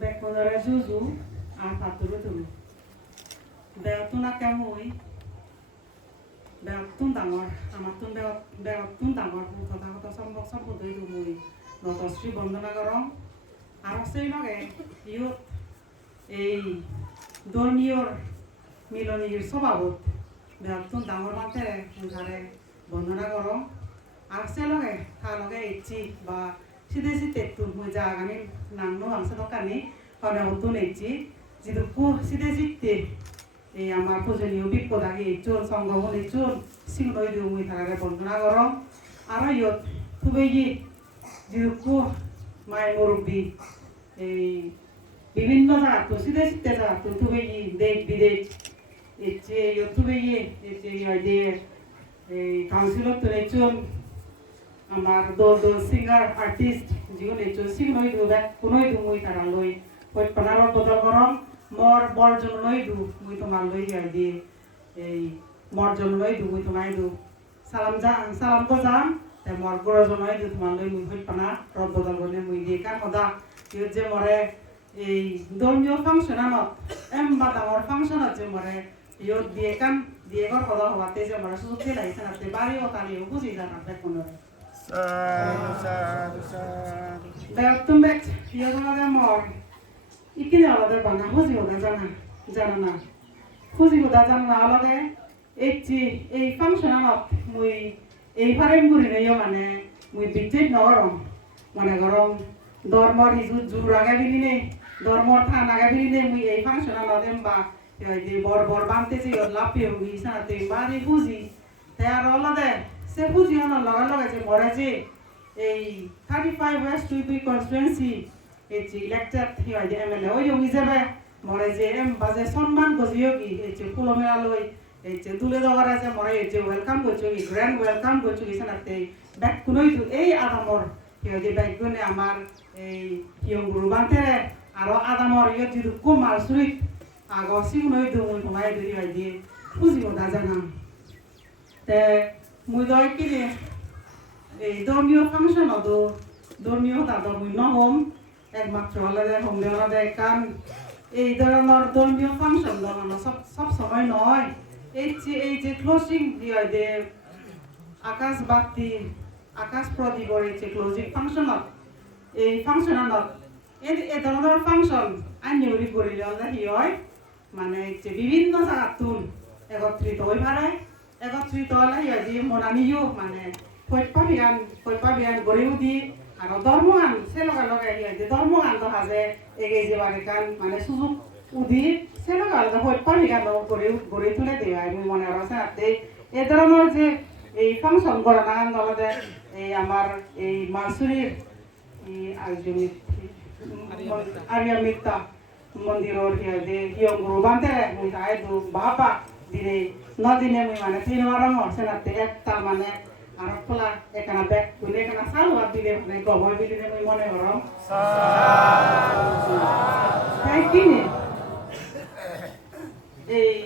Bekonara juju paturu tu. Beatuna kemui. Beatun dangor, amatun beatun dangor kota sambok sambok tu mui. Notosri bondona garong. Arosei loge yut ei dormior milonir sobabot. Beatun dangor mantere ngare bondona garong. Arosei loge thaloge ichi ba sidesi tetun mui jagani nangno angsa dokani hone utun ichi jiduku sidesi te এই আমার পূজনীয় বিপদ আগে চোর সংগমনে চোর সিংহই দিও মুই থাকারে বন্দনা করম আর ইয়ত খুবই যেরকম মায়ের মুরব্বী এই বিভিন্ন জায়গা তো সিধে সিধে জায়গা তো খুবই দেশ বিদেশ এসে ইয়ত খুবই এসে এই কাউন্সিলর তো চোর আমার দোল সিঙ্গার আর্টিস্ট জীবন চোর সিংহই দিও কোনোই দিও মুই থাকা লই ওই পানারত বদল করম মর বর্জন লই দু মুই তোমার লই দিয়ে এই মর্জন লই দু মুই তোমায় দু সালাম তো যাম তে মর গরজন লই দু তোমার লই মুই পানা রদ বদল বলে মুই দিয়ে কার কথা ইউ যে মরে এই ধর্মীয় ফাংশন আনত বা ডাঙর ফাংশন আছে মরে ইউ দিয়ে কাম দিয়ে ঘর কথা হওয়াতে যে মরে সুযোগ দিয়ে লাগছে না তে বাড়িও তালিও বুঝি জানা দেখুন তুমি বেক ইউ তোমাদের মর ইকিনে আলাদা বানা খুঁজি ওটা জানা না খুঁজি ওটা জানা না আলাদা এই ফাংশন আনত মুই এই ফারে মুড়ি নইও মানে মুই বিচ্ছেদ নগরম মানে গরম ধর্মর হিজু জোর আগে বিলি নেই ধর্মর থান আগে বিলি নেই মুই এই ফাংশন আনত বা যে বর বানতেছি লাপিয়ে গিয়ে সাথে বাড়ি খুঁজি তাই আর আলাদা সে খুঁজি আনার লগে যে মরে যে এই 35 ওয়েস্ট টুইপুই কনস্টিটুয়েন্সি এচি ইলেক্টেড হিয়াইদে এমএলএ ওই যোগী যাবে মরে যে বাজে সম্মান গজিয়োগী এচি ফুলমেলা লই এচি তুলে দেওয়ার আছে মরে এচি ওয়েলকাম করছো কি গ্র্যান্ড ওয়েলকাম করছো কি সানাতে ব্যাক কোনই তো এই আদামর হিয়াইদে ব্যাক গুনে আমার এই ইয়ং গুরু বান্তেরে আর আদামর ইয় যদি কো মালসুরি আগো সিমনই দু মুই তোমায় দুই হিয়াইদে খুঁজিও দা জানা তে মুই দয় কি এই ধর্মীয় ফাংশন অদো ধর্মীয় দাদা মুই নহম একমাত্র আলাদা হোমলে আলাদা কান এই ধরনের ধর্মীয় ফাংশন ধরানো সব সময় নয় এই যে ক্লোজিং দিয়ে দে আকাশ বাতি আকাশ প্রদীপর এই যে ক্লোজিং ফাংশনত এই ফাংশনত এই ধরনের ফাংশন আইনিউরি করিলে আলাদা কি হয় মানে যে বিভিন্ন জায়গা তুন একত্রিত হয়ে পারে একত্রিত হলে যে মনানিও মানে কৈপাবিয়ান গড়েও দি আর ধর্মগান সে লগে যে ধর্মগান দেখা যে এগিয়ে যাবার গান মানে সুযোগ উদি সে লগে হইপারি গান গড়ে তুলে দেওয়া আমি মনে আছে রাতে এই ধরনের যে এই ফাংশন করা নাগান দলতে এই আমার এই মালসুরির আরিয়া মিত্তা মন্দিরের যে হিয়ং গুরু বান্ধে মুই তাই দু বাবা দিনে নদিনে মুই মানে 3 বার হচ্ছে রাতে একটা মানে আর খোলা এখানে ব্যাগ খুলে এখানে সালু আর দিলে মানে গবর দিলে মই মনে করম তাই কিনে এই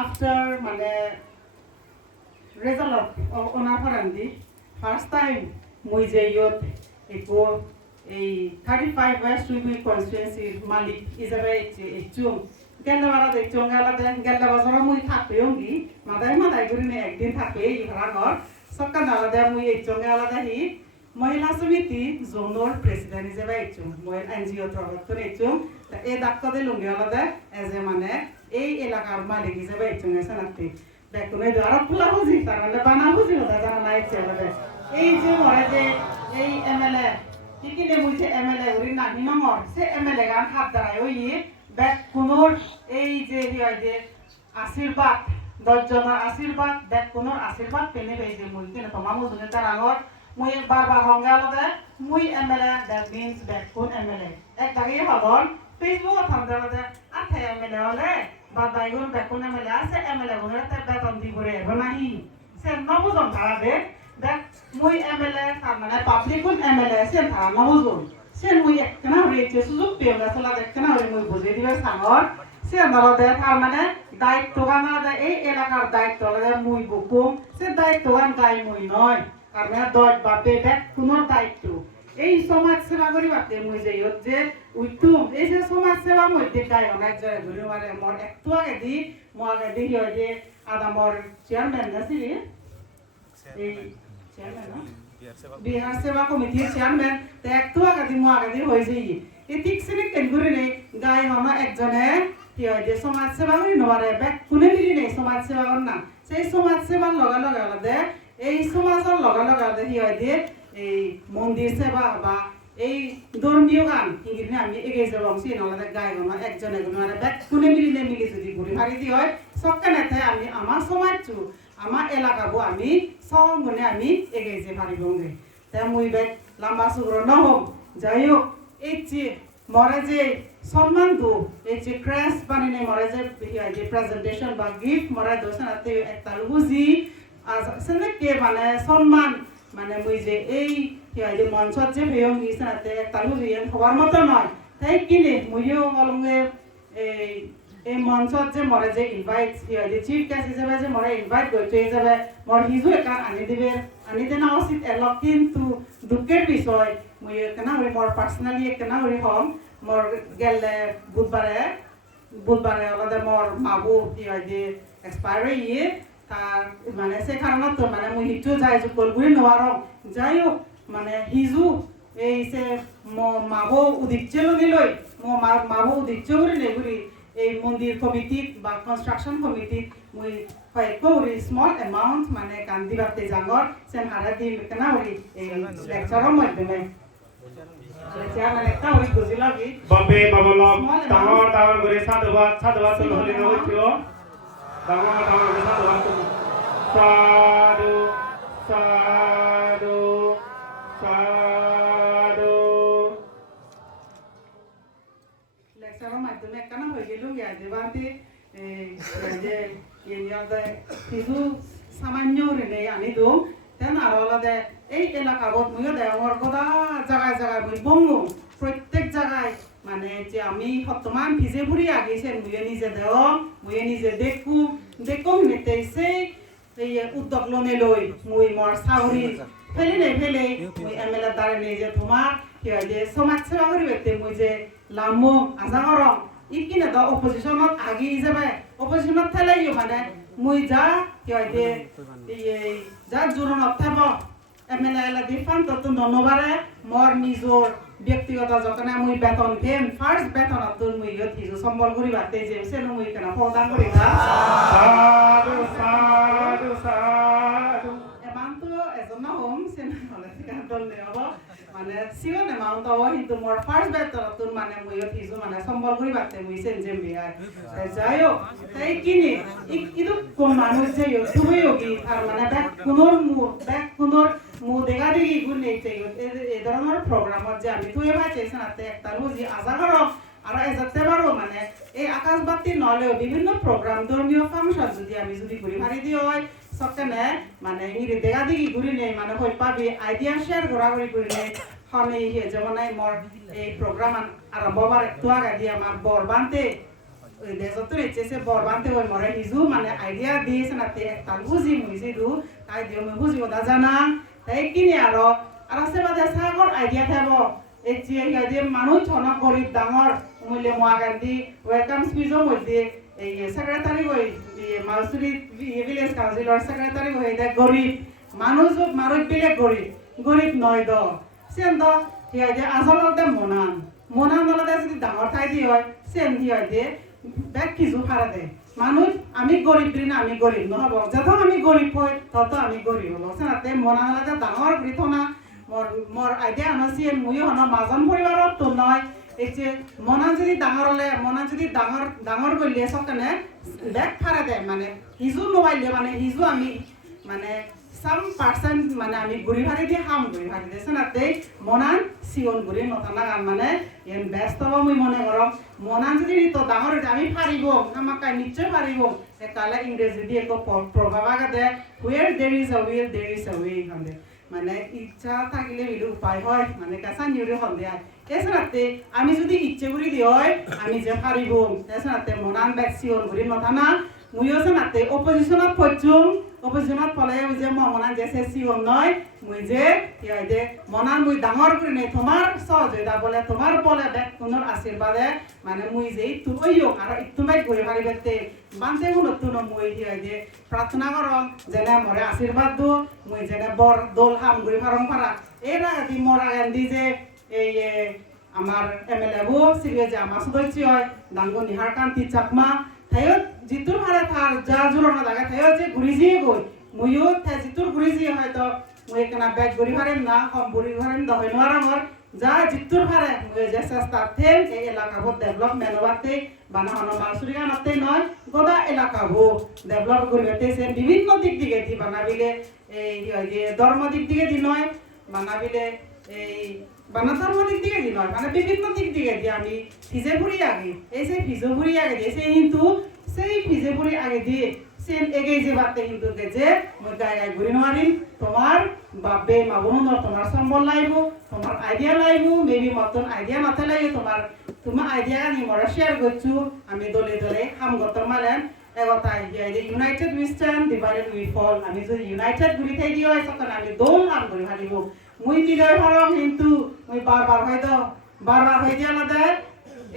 আফটার মানে রেজাল্ট ওনার ফরান্দি ফার্স্ট টাইম মই যে ইয়ত একো এই 35 ওয়েস্ট টুইপুই কনস্টিটুয়েন্সির মালিক হিসাবে একচুম গেলবারা দেখছো গেলা বছর মুই থাকবেওগি মাদাই করিনে একদিন থাকবে এই ঘর সকাল আলাদা মুই একচঙ্গে আলাদা হি মহিলা সমিতি জোনর প্রেসিডেন্ট হিসেবে একচুম মহিলা এনজিও প্রবর্তন একচুম এই ডাক্তারদের লুঙ্গি আলাদা এজ এ মানে এই এলাকার মালিক হিসেবে একচুম এসে নাতি দেখুন এই আরো খোলা বুঝি তার মানে বানা বুঝি ওটা জানা নাই এই যে মরে যে এই এমএলএ কিনে মুই যে এমএলএ উড়ি নাহি নমর সে এমএলএ গান হাত দাঁড়ায় ওই ব্যাক কোনোর এই যে আশীর্বাদ 10 জনের আশীর্বাদ ব্যাক কোনোর আশীর্বাদ পেনে পেয়েছে মুই কিন্তু তোমার মুজুনে তার আগর মুই বারবার হঙ্গা আলাদা মুই এমএলএ দ্যাট মিন্স ব্যাক কোন এমএলএ এক দাগে ভাবন ফেসবুক থামতে আলাদা আঠে এমএলএ হলে বা বাইগুন ব্যাক কোন এমএলএ আছে এমএলএ গুলো তে বেতন দি করে এব নাহি সে নবুজন তারাবে ব্যাক মুই এমএলএ তার মানে পাবলিক কোন এমএলএ সে তারা নবুজন সে মুই একনা রেচে সুযোগ পেওলা চলা দেখনা হই মুই বুঝে দিবে সাগর সে নলদে তার মানে দায়িত্বগান এই এলাকার দায়িত্ব লদে মুই বুকুম সে দায়িত্বগান গাই মুই নয় কারণ দশ বাপে ব্যাগ কোনো দায়িত্ব এই সমাজ সেবা করি বাতে মুই যে যে উইতুম এই যে সমাজ সেবা মধ্যে গাই অনেক জয় ঘুরে মানে মোর একটু আগে দি মই আগে দেখি হয় যে আদামর চেয়ারম্যান আছে এই চেয়ারম্যান বিহার সেবা কমিটির চেয়ারম্যান তে একটু আগে দি মই আগে দি হয়েছে এই ঠিক সিনে কেন ঘুরে নেই গাই হন একজনে কি হয় যে সমাজ সেবা করি নবারে ব্যাগ কোনে মিলি নেই সমাজ সেবা কর না সেই সমাজ সেবার লগে লগে হলে এই সমাজের লগে লগে কি হয় যে এই মন্দির সেবা বা এই ধর্মীয় গান হিগিনে আমি এগিয়ে যাব সেই নলে গাই গণ একজন মানে ব্যাগ কোনে মিলি মিলি যদি ঘুরি মারি দি হয় সবকানে আমি আমার সমাজু আমার এলাকাবো আমি সব মনে আমি এগিয়ে যে পারিবগে তাই মুই ব্যাগ লম্বা সুগ্র নহম যাই হোক এই যে মরে যে সম্মান দো এই যে ক্রেস বানিয়ে মরে যে প্রেজেন্টেশন বা গিফট মরে দোষণ একটা বুঝি সেনেকে মানে সম্মান মানে মুই যে এই যে মঞ্চত যে ভেয়ং গিয়েছে একটা বুঝি হওয়ার মতো নয় তাই কিনে মুইও অলঙ্গে এই মঞ্চত যে মরে যে ইনভাইট যে চিফ গেস্ট হিসেবে যে মরে ইনভাইট করতে হিসেবে মর হিজু একা আনি দিবে আনি দেনা উচিত এলক কিন্তু দুঃখের বিষয় মুই কেনা হরি মর পার্সোনালি কেনা হরি হম মর গেলে বুধবারে আলাদা মর মাবু যে এক্সপায়ার ইয়ে তার মানে সে কারণে তো মানে মুই হিটু যাই যে কলগুড়ি নোয়ার যাই হোক মানে হিজু এই সে মাবো উদিচ্য নিলই মাবো উদিচ্য করে নেগুড়ি এই মন্দির কমিটি বা কনস্ট্রাকশন কমিটি মুই কয়েকরি স্মল অ্যামাউন্ট মানে কান্দি বাতে জাঙর সেন হারা দিন কেনা হরি এই লেকচারের মাধ্যমে Babe babalok tangor gore sadhubat tul holi na hoitio tangor gore sadhubat tul sadhu sadhu sadhu lecture মাধ্যমে কেন হয়ে গেল ইয়া দেবাতে যে ইন্ডিয়াতে কিছু সামান্য রে আনি দো তেন আর আলাদা এই এলাকাবত মুইও দেওয়ার কথা জায়গায় জায়গায় মুই বঙ্গ প্রত্যেক জায়গায় মানে যে আমি বর্তমান ভিজে ঘুরি আগেছেন মুইয়ে নিজে দেও মুইয়ে নিজে দেখুম নিতে সেই এই উদ্যোগ লনে লই মুই মর সাউরি ফেলে মুই এমএলএ দাঁড়ে নেই যে তোমার কি হয় যে সমাজ সেবা করিবে মুই যে লামো আজাগর ইকিনে দ অপোজিশনত আগি যাবে অপোজিশনত থেলাইও মানে মুই যা কি হয় যে এই যা জোরনত থাকব এমএলএ এলা দিফান তত ননবারে মর নিজর ব্যক্তিগত যখন মুই বেতন দেম ফার্স্ট বেতন তুন মুই হিজু সম্বল করি বাতে যে সেন মুই কেন প্রদান করি না সাধু সাধু সাধু এমান তো এজন হোম সেন হলে কান দল নেব মানে সিওন এমাউন্ট হওয়া কিন্তু মোর ফার্স্ট বেতন তুন মানে মুই হিজু মানে সম্বল করি বাতে মুই সেন জেম বিয়াই যাইও তাই কিনে ইদু কোন মানুষ যে ইউটিউবে হোগি আর মানে ব্যাক কোনর মু দেখা দেখি গুনে এই ধরনের প্রোগ্রামত যে আমি তুই এবার চেয়েছেন একটা রুজি আশা করো আর এজাতে পারো মানে এই আকাশবাতি নলেও বিভিন্ন প্রোগ্রাম ধর্মীয় ফাংশন যদি ঘুরি ভারি দিয়ে হয় সবখানে মানে ইংরে দেখা দেখি ঘুরি নেই মানে হই পাবি আইডিয়া শেয়ার ঘোরাঘুরি করি নেই হনে যেমন মোর এই প্রোগ্রাম আরম্ভ হবার একটু আগে দিয়ে আমার বর বানতে ওই দেশত ইচ্ছেছে বর বানতে হই মরে হিজু মানে আইডিয়া দিয়েছে না একটা বুঝি মুইছি দু তাই দিও মুই বুঝি ওটা জানা তাই কিনে আৰু সেবাদে সাগর আইডিয়া থাকব এই যে মানুষ অনেক গরিব ডাঙর মূল্য মহাগান্ধী ওয়েলকাম স্পিচৰ মধ্যে এই সেক্রেটারি হই মালসুরি ভিলেজ কাউন্সিলর সেক্রেটারি হই দে গরিব মানুষ বিলে গরিব নয় দ সেন দ যে আসলতে মনান নলতে যদি ডাঙর ঠাই দি হয় সেন দি হয় যে ব্যাগ কিছু ফারা দে মানুষ আমি গরিব দিন না আমি গরিব নহব যত আমি গরিব হই তত আমি গরিব হব সেনাতে মনা হলে ডাঙর বৃথনা মর আইডিয়া আনছি মুইও হন মাজন পরিবারত তো নয় এই যে মনা যদি ডাঙর হলে মনা যদি ডাঙর করলে সবখানে ব্যাগ ফারা দেয় মানে হিজু মোবাইলে মানে হিজু আমি মানে some percent মানে আমি ঘুরি ভারি দিয়ে হাম ঘুরি ভারি দিয়ে সেনাতে মনান সিওন ঘুরি নতানা গান মানে এন ব্যস্ত হব মুই মনে করম মনান যদি তো ডাঙর আমি পারিব আমাকে নিশ্চয় পারিব কালে ইংরেজি দিয়ে তো প্রভাব আগে দে where there is a will there is a way মানে ইচ্ছা থাকিলে বিলু উপায় হয় মানে কাঁচা নিউরে হন্দে এছাড়াতে আমি যদি ইচ্ছে করি দিয় আমি যে পারিব এছাড়াতে মনান ব্যাকসিয়ন ঘুরি নথানা মুইও নাতে অপোজিশনত পড়ছুম অপোজিশনত পলে ওই যে মনান যে সেসিয়ন নয় মুই যে ইয়াইদে মনান মুই ডাঙর করি নাই তোমার সহযোগিতা বলে তোমার বলে ব্যাক কোনর আশীর্বাদে মানে মুই যে তুই ওইও আর একটু বাইক ঘুরে পারিবেতে বানতে হলো তুন মুই ইয়াইদে প্রার্থনা করম যেনে মরে আশীর্বাদ দু মুই যেনে বর দোল হাম ঘুরি পারম পারা এরা দি মরা গান্ধী যে এই আমার এমএলএ বো সিরিয়ে যে আমার সদস্য হয় দাঙ্গো নিহার কান্তি চাকমা তাইও জিতুর ভাড়া থার যা জোরানো জায়গা তাইও যে ঘুরিজি গই মুইও তে জিতুর ঘুরিজি হয়তো মুই কেনা ব্যাগ ঘুরি পারেন না কম ঘুরি পারেন দহই নোয়ার আমার যা জিতুর ভাড়া মুই যে চেষ্টা থেম এই এলাকাবো ডেভেলপমেন্ট হবাতে বানা হনো মালসুরি গানতে নয় গোটা এলাকাবো ডেভেলপ করিতে সে বিভিন্ন দিক দিকে দি বানাবিলে এই ধর্ম দিক দিকে দি নয় বানাবিলে এই বানাতার দিক দিকে দি নয় মানে বিভিন্ন দিক দিকে দি আমি ফিজে পুরি আগে এই সেই ফিজে পুরি আগে দিয়ে সেই কিন্তু সেই ফিজে পুরি আগে দিয়ে সেম এগে যে বাতে কিন্তু যে মই গায় গায় ঘুরি নোৱাৰিম তোমার বাপে মাবুনর তোমার সম্বল লাইব তোমার আইডিয়া লাইব মেবি মতন আইডিয়া মাথা লাইব তোমার আইডিয়া নি মরা শেয়ার করছু আমি দলে দলে হাম গতর মালেন এগতাই united we stand divided we fall আমি যদি ইউনাইটেড ঘুরি থাই দিও তখন আমি দৌল হাম ঘুরি ভালিব মুই বিজয় হরম কিন্তু মুই বারবার হয়ে দিয়ালদে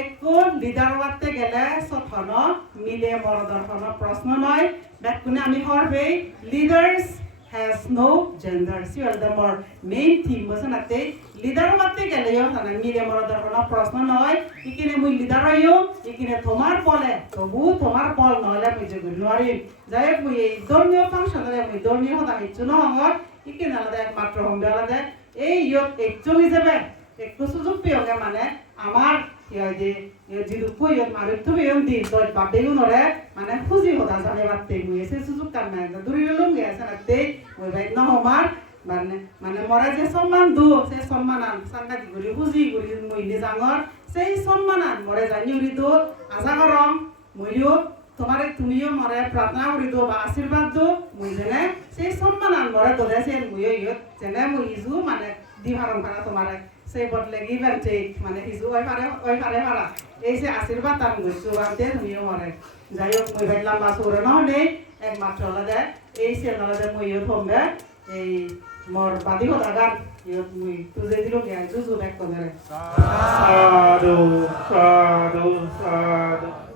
একো লিডার বাতে গেলে সথন মিলে মরদর হন প্রশ্ন নয় বেকুনে আমি হরবে leaders has no gender see all the more main theme বসনাতে লিডার বাতে গেলে হন মিলে মরদর হন প্রশ্ন নয় ইকিনে মুই লিডার হইও ইকিনে তোমার বলে তবু তোমার বল নলে মুই যে গুলি নরি যাই মুই এই ধর্মীয় ফাংশনে মুই ধর্মীয় হতা হিচু নহর ইকিনে আলাদা একমাত্র হম আলাদা এই ইয়ত একচুল হিসেবে একটু সুযোগ পেয়ে মানে আমার জিরুপুই মারুতু বেয়ন দি তো বাপেও নরে মানে খুশি হতা জানে বাতে মুই এসে সুযোগ কাম না দূরি লম গেছে নাতে ওই ভাই ন আমার মানে মরা যে সম্মান দু সে সম্মানান সাংঘাতি করি খুশি করি মুই নি জাঙর সেই সম্মানান মরে জানি উরি দো আশা করম মুইও তোমারে তুমিও মরে প্রার্থনা করি দো বা আশীর্বাদ দো মুই জেনে সেই সম্মানান মরে তো দেছে মুইও ইয়ত জেনে মুই ইজু মানে দিভারম করা তোমারে সেই বদলে গিভার টেক মানে ইজু ওই পারে পারা এই যে আশীর্বাদ তাম গইছো বাতে তুমিও মরে যাই হোক মুই ভাই লম্বা সরে নহলে একমাত্র আলাদা এই সে আলাদা মুইও থমবে এই মোর বাদি হতা গান ইয়ত মুই তুজে দিলো গে জুজু ব্যাক করে সাধু সাধু সাধু